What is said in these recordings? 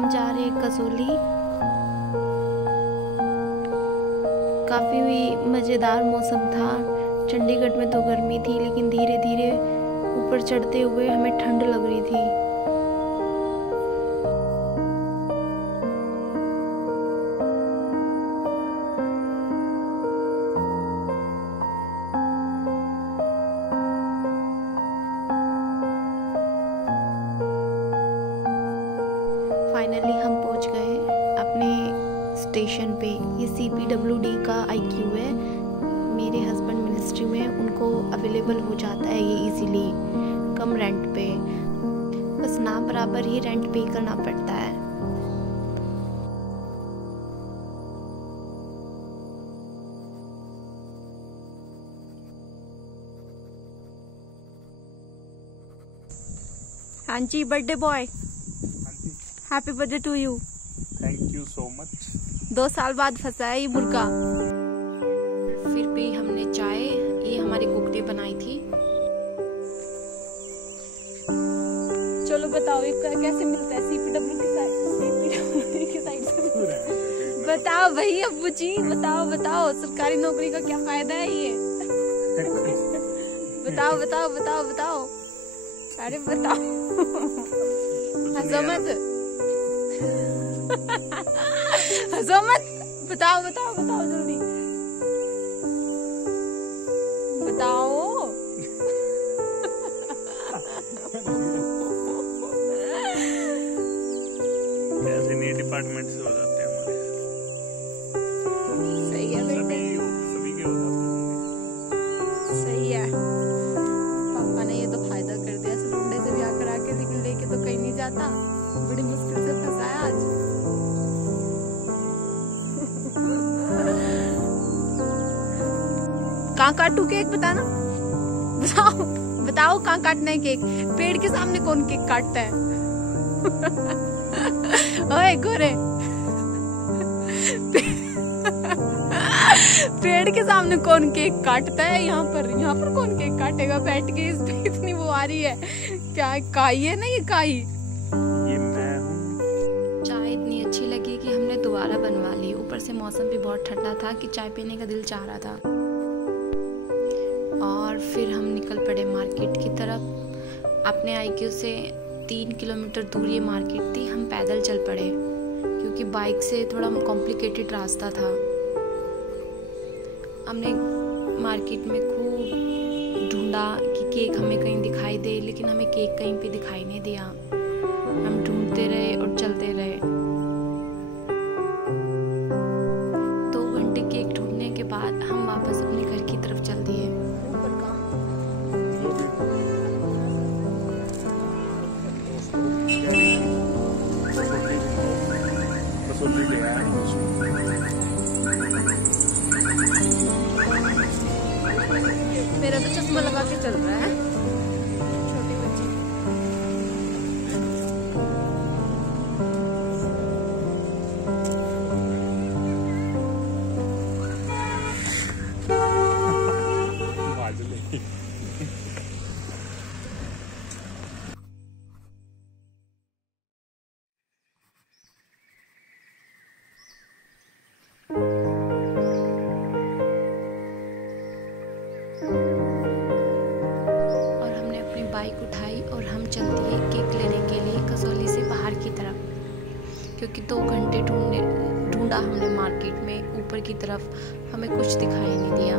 हम जा रहे हैं कसौली। काफ़ी मज़ेदार मौसम था। चंडीगढ़ में तो गर्मी थी, लेकिन धीरे धीरे ऊपर चढ़ते हुए हमें ठंड लग रही थी। फाइनली हम पहुंच गए अपने स्टेशन पे। ये CPWD का IQ है। मेरे हस्बैंड मिनिस्ट्री में, उनको अवेलेबल हो जाता है ये इजीली कम रेंट पे। बस ना बराबर ही रेंट पे करना पड़ता है। हाँ जी, birthday boy, happy birthday to you. Thank you so much. 2 साल बाद फंसा है ये मुर्गा। फिर भी हमने चाय, ये हमारी कुकड़ी बनाई थी। चलो बताओ ये कैसे मिलता है CPWD की साइड से? बताओ भाई अब्बू जी, बताओ सरकारी नौकरी का क्या फायदा है ये? बताओ। अरे बताओ। हंसो मत। बताओ जल्दी बताओ। ऐसे नहीं डिपार्टमेंट से हो जाते हैं हमारे यार। सही है सभी के हो जाते हैं। सही है। पापा ने ये तो फायदा कर दिया, लुंडे से ब्याह करा के, लेकिन लेके तो कहीं नहीं जाता। बड़ी मुश्किल से फंसाया आज। कहाँ काटू केक? बताना, बताओ कहाँ काटना है केक? पेड़ के सामने कौन केक काटता है? ओए गोरे, पेड़ के सामने कौन केक काटता है? यहाँ पर कौन केक काटेगा बैठ के? इस पे इतनी वो आ रही है, क्या काई है ना ये काई। ये मैं हूँ। चाय इतनी अच्छी लगी कि हमने दोबारा बनवा ली। ऊपर से मौसम भी बहुत ठंडा था कि चाय पीने का दिल चाह रहा था। और फिर हम निकल पड़े मार्केट की तरफ। अपने IQ से 3 किलोमीटर दूर ये मार्केट थी। हम पैदल चल पड़े क्योंकि बाइक से थोड़ा कॉम्प्लिकेटेड रास्ता था। हमने मार्केट में खूब ढूंढा कि केक हमें कहीं दिखाई दे, लेकिन हमें केक कहीं पे दिखाई नहीं दिया। हम ढूंढते रहे और चलते रहे। 2 घंटे केक ढूंढने के बाद हम वापस अपने घर की तरफ चल दिए। मेरा तो चश्मा लगा के चल रहा है। छोटी बच्ची। बाइक उठाई और हम चल दिए केक लेने के लिए कसौली से बाहर की तरफ, क्योंकि 2 घंटे ढूंढा हमने मार्केट में। ऊपर की तरफ हमें कुछ दिखाई नहीं दिया।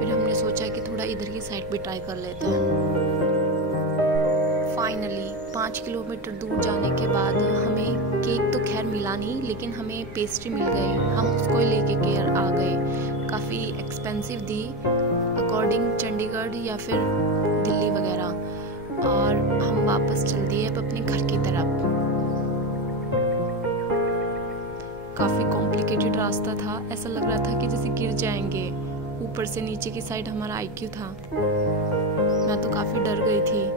फिर हमने सोचा कि थोड़ा इधर की साइड भी ट्राई कर लेते हैं। फाइनली 5 किलोमीटर दूर जाने के बाद हमें केक तो खैर मिला नहीं, लेकिन हमें पेस्ट्री मिल गई। हम उसको लेके के आ गए। काफ़ी एक्सपेंसिव थी अकॉर्डिंग चंडीगढ़ या फिर दिल्ली वगैरह। और हम वापस चल दिए अब अपने घर की तरफ। काफ़ी कॉम्प्लिकेटेड रास्ता था। ऐसा लग रहा था कि जैसे गिर जाएंगे। ऊपर से नीचे की साइड हमारा IQ था। मैं तो काफ़ी डर गई थी।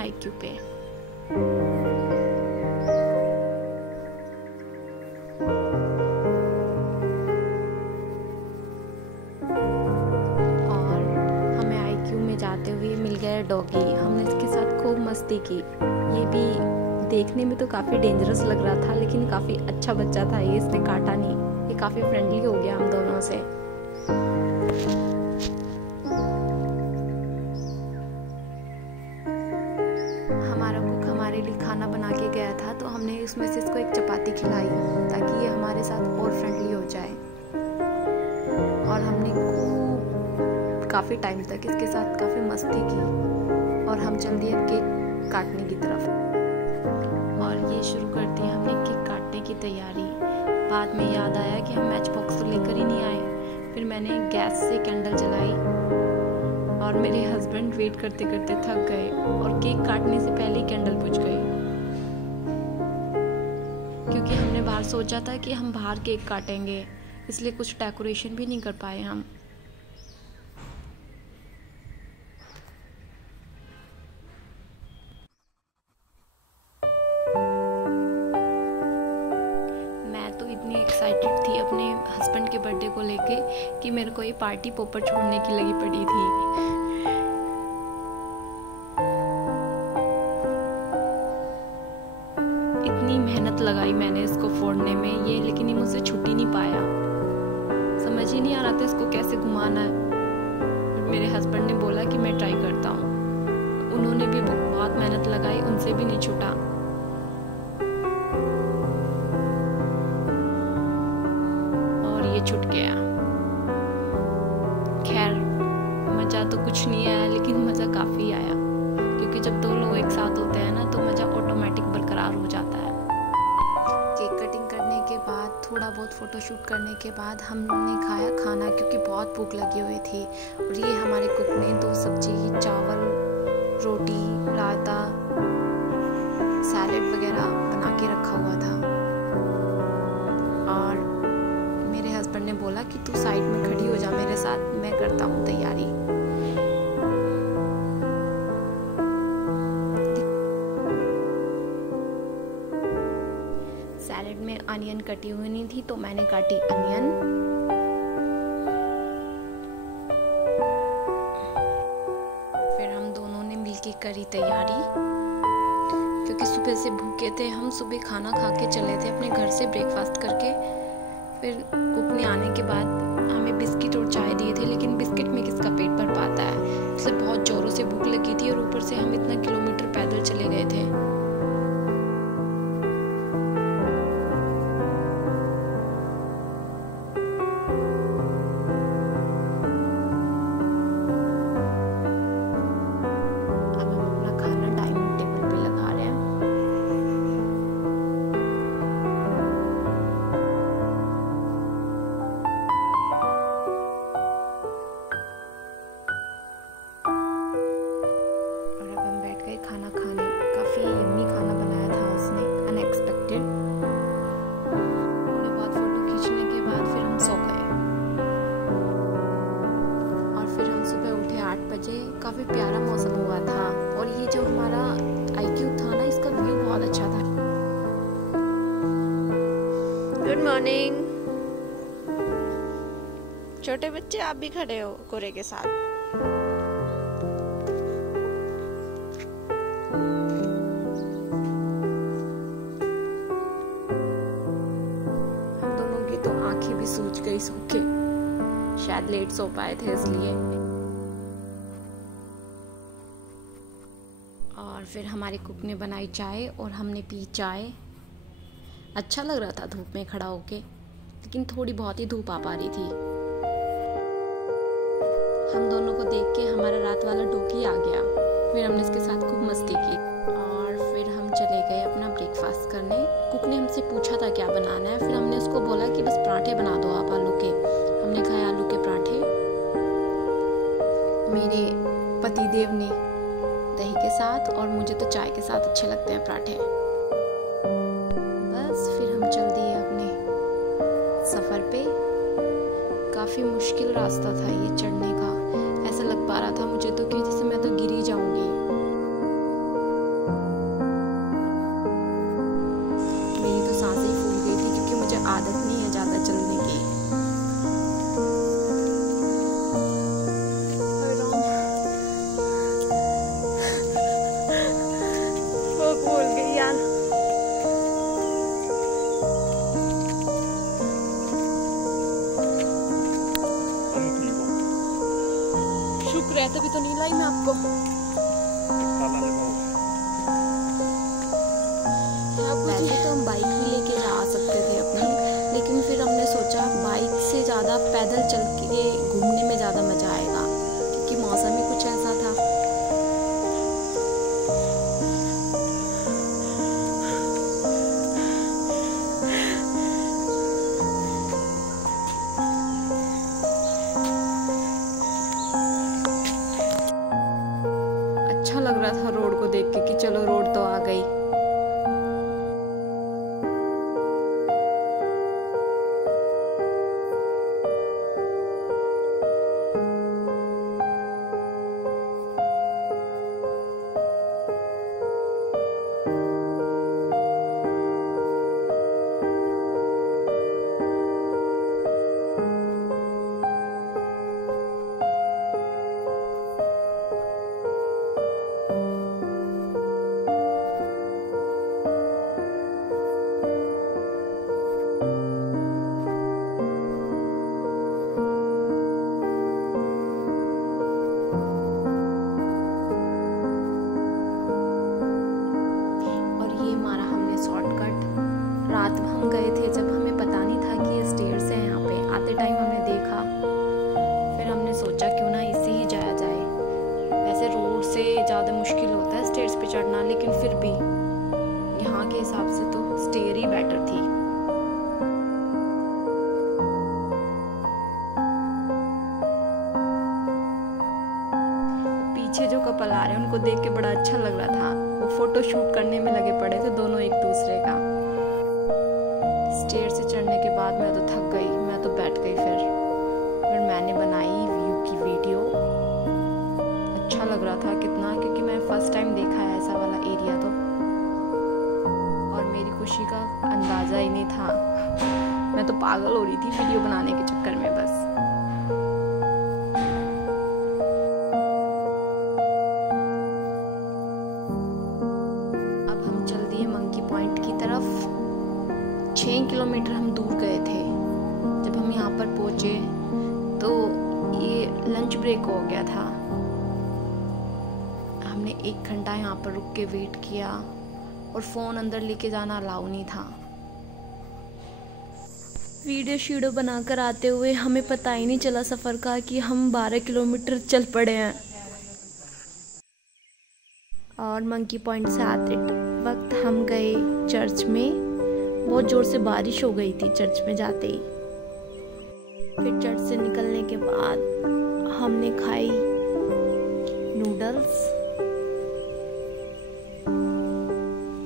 IQ पे। डॉगी। हमने इसके साथ खूब मस्ती की। ये भी देखने में तो काफ़ी डेंजरस लग रहा था, लेकिन काफ़ी अच्छा बच्चा था ये, इसने काटा नहीं। ये काफ़ी फ्रेंडली हो गया हम दोनों से। हमारा कुक हमारे लिए खाना बना के गया था, तो हमने उसमें से इसको एक चपाती खिलाई ताकि ये हमारे साथ और फ्रेंडली हो जाए। और हमने काफ़ी टाइम तक इसके साथ काफ़ी मस्ती की और हम चल दिए केक काटने की तरफ। और ये शुरू कर दी हमने केक काटने की तैयारी। बाद में याद आया कि हम मैच बॉक्स तो लेकर ही नहीं आए। फिर मैंने गैस से कैंडल जलाई और मेरे हस्बैंड वेट करते करते थक गए और केक काटने से पहले ही कैंडल बुझ गई, क्योंकि हमने बाहर सोचा था कि हम बाहर केक काटेंगे, इसलिए कुछ डेकोरेशन भी नहीं कर पाए हम। मैं तो इतनी एक्साइटेड थी अपने हस्बैंड के बर्थडे को लेके कि मेरे को ये पार्टी पोपर छोड़ने की लगी पड़ी थी। इतनी मेहनत लगाई मैंने इसको फोड़ने में ये, लेकिन ये मुझसे छूट ही नहीं पाया। समझ ही नहीं आ रहा था इसको कैसे घुमाना है। मेरे हस्बैंड ने बोला कि मैं ट्राई करता हूँ। उन्होंने भी बहुत मेहनत लगाई, उनसे भी नहीं छूटा। और ये छूट गया। खैर मज़ा तो कुछ नहीं आया, लेकिन मज़ा काफ़ी आया, क्योंकि जब दो लोग एक साथ होते हैं ना तो मज़ा ऑटोमेटिक बरकरार हो जाता है। केक कटिंग करने के बाद, थोड़ा बहुत फ़ोटोशूट करने के बाद हमने खाया खाना, क्योंकि बहुत भूख लगी हुई थी। और ये हमारे कुक ने 2 सब्जी, चावल, रोटी, रायता, सैलेड वगैरह बना के रखा हुआ था। और मेरे हस्बैंड ने बोला कि तू साइड में खड़ी हो जा मेरे साथ, मैं करता हूँ तैयारी। सैलेड में अनियन कटी हुई नहीं थी, तो मैंने काटी अनियन। फिर हम दोनों ने मिलके करी तैयारी, क्योंकि सुबह से भूखे थे हम। सुबह खाना खा के चले थे अपने घर से ब्रेकफास्ट करके। फिर कुक ने आने के बाद हमें बिस्किट और चाय दिए थे, लेकिन बिस्किट में किसका पेट भर पाता है। इसलिए बहुत ज़ोरों से भूख लगी थी, और ऊपर से हम इतना किलोमीटर पैदल चले गए थे। खाना खाने काफ़ी यम्मी खाना बनाया था उसने, अनएक्सपेक्टेड। थोड़े बहुत फ़ोटो खींचने के बाद फिर हम सो गए। और फिर हम सुबह उठे 8 बजे। काफ़ी प्यारा मौसम हुआ था, और ये जो हमारा iQube था ना, इसका व्यू बहुत अच्छा था। Good morning. छोटे बच्चे आप भी खड़े हो कोरे के साथ। भी सूज गई सो के, शायद लेट सो पाए थे इसलिए। और फिर हमारे कुक ने बनाई चाय और हमने पी चाय। अच्छा लग रहा था धूप में खड़ा होके, लेकिन थोड़ी बहुत ही धूप आ पा रही थी। हम दोनों को देख के हमारा रात वाला डॉगी आ गया। फिर हमने इसके साथ खूब मस्ती की और फिर हम चले गए अपना ब्रेकफास्ट करने। कुक ने हमसे पूछा था क्या बनाना है, फिर हमने उसको बोला कि बस पराठे बना दो आप आलू के। हमने खाए आलू के पराठे। मेरे पतिदेव ने दही के साथ, और मुझे तो चाय के साथ अच्छे लगते हैं पराठे। बस फिर हम चल दिए अपने सफ़र पे। काफ़ी मुश्किल रास्ता था ये चढ़ने का। ऐसा लग पा रहा था मुझे तो कि जैसे मैं तो गिर ही जाऊंगी। मेरी तो सांसें ही फूल गई थी, क्योंकि मुझे आदत नहीं है ज़्यादा चलने की। वैसे तो हम बाइक भी लेके जा सकते थे अपनी, लेकिन फिर हमने सोचा बाइक से ज़्यादा पैदल चल के घूमने में ज़्यादा मज़ा आएगा, क्योंकि मौसम ही कुछ ऐसा था। अच्छा लग रहा था रोड को देख के कि चलो रोड तो आ गई। रात में हम गए थे जब हमें पता नहीं था कि ये स्टेयर्स हैं यहाँ पे। आते टाइम हमने देखा, फिर हमने सोचा क्यों ना इसे ही जाया जाए। वैसे रोड से ज़्यादा मुश्किल होता है स्टेयर्स पे चढ़ना, लेकिन फिर भी यहाँ के हिसाब से तो स्टेयर ही बेटर थी। पीछे जो कपल आ रहे हैं उनको देख के बड़ा अच्छा लग रहा था। वो फोटो शूट करने में लगे पड़े थे दोनों एक दूसरे का। स्टेयर से चढ़ने के बाद मैं तो थक गई, मैं तो बैठ गई। फिर मैंने बनाई व्यू की वीडियो। अच्छा लग रहा था कितना, क्योंकि मैं फर्स्ट टाइम देखा है ऐसा वाला एरिया तो, और मेरी खुशी का अंदाज़ा ही नहीं था। मैं तो पागल हो रही थी वीडियो बनाने के चक्कर में बस। अब हम चल दिए मंकी पॉइंट की तरफ। 6 किलोमीटर हम दूर गए थे। जब हम यहाँ पर पहुँचे तो ये लंच ब्रेक हो गया था। हमने 1 घंटा यहाँ पर रुक के वेट किया, और फ़ोन अंदर लेके जाना अलाउ नहीं था। वीडियो शीडियो बनाकर आते हुए हमें पता ही नहीं चला सफ़र का कि हम 12 किलोमीटर चल पड़े हैं। और मंकी पॉइंट से आते वक्त हम गए चर्च में। बहुत ज़ोर से बारिश हो गई थी चर्च में जाते ही। फिर चर्च से निकलने के बाद हमने खाई नूडल्स।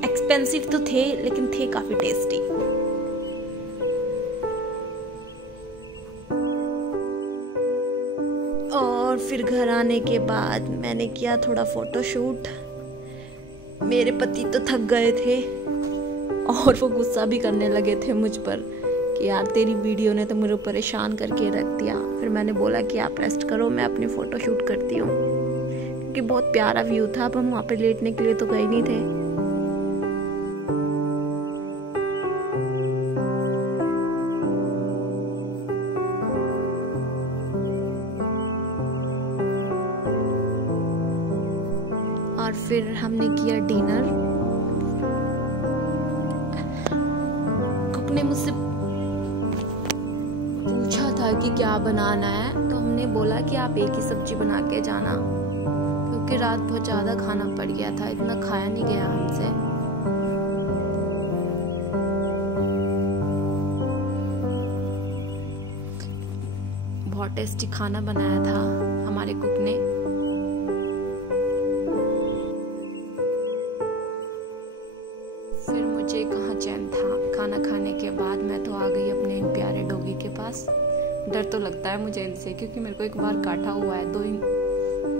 एक्सपेंसिव तो थे, लेकिन थे काफ़ी टेस्टी। और फिर घर आने के बाद मैंने किया थोड़ा फ़ोटो शूट। मेरे पति तो थक गए थे और वो गुस्सा भी करने लगे थे मुझ पर कि यार तेरी वीडियो ने तो मुझे परेशान करके रख दिया। फिर मैंने बोला कि आप रेस्ट करो, मैं अपनी फ़ोटो शूट करती हूँ, क्योंकि बहुत प्यारा व्यू था। अब हम वहाँ पे लेटने के लिए तो गए नहीं थे। और फिर हमने किया डिनर। कुक ने मुझसे पूछा था कि क्या बनाना है, तो हमने बोला कि आप एक ही सब्जी बना के जाना, क्योंकि रात बहुत ज़्यादा खाना पड़ गया था, इतना खाया नहीं गया हमसे। बहुत टेस्टी खाना बनाया था हमारे कुक ने। फिर मुझे कहाँ चैन था। खाना खाने के बाद मैं तो आ गई अपने इन प्यारे डॉगी के पास। डर तो लगता है मुझे इनसे, क्योंकि मेरे को एक बार काटा हुआ है, 2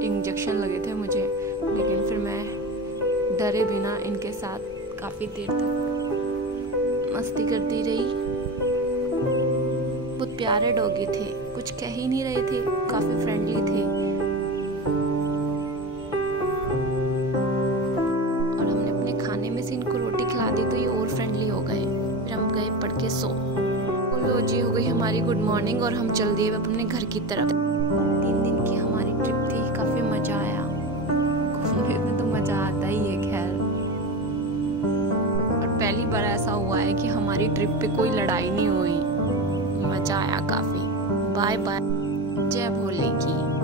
इंजेक्शन लगे थे मुझे, लेकिन फिर मैं डरे बिना इनके साथ काफ़ी देर तक मस्ती करती रही। बहुत प्यारे डॉगी थे, कुछ कह ही नहीं रहे थे, काफ़ी फ्रेंडली थे। और हमने अपने खाने में से इनको रोटी खिला दी तो ये और फ्रेंडली हो गए। फिर हम गए पढ़ के सो। लो जी, हो गई हमारी गुड मॉर्निंग और हम चल दिए अपने घर की तरफ। 3 दिन की हमारी ट्रिप थी, काफ़ी मज़ा आया। पहली बार ऐसा हुआ है कि हमारी ट्रिप पे कोई लड़ाई नहीं हुई। मजा आया काफी। Bye bye. जय भोले की।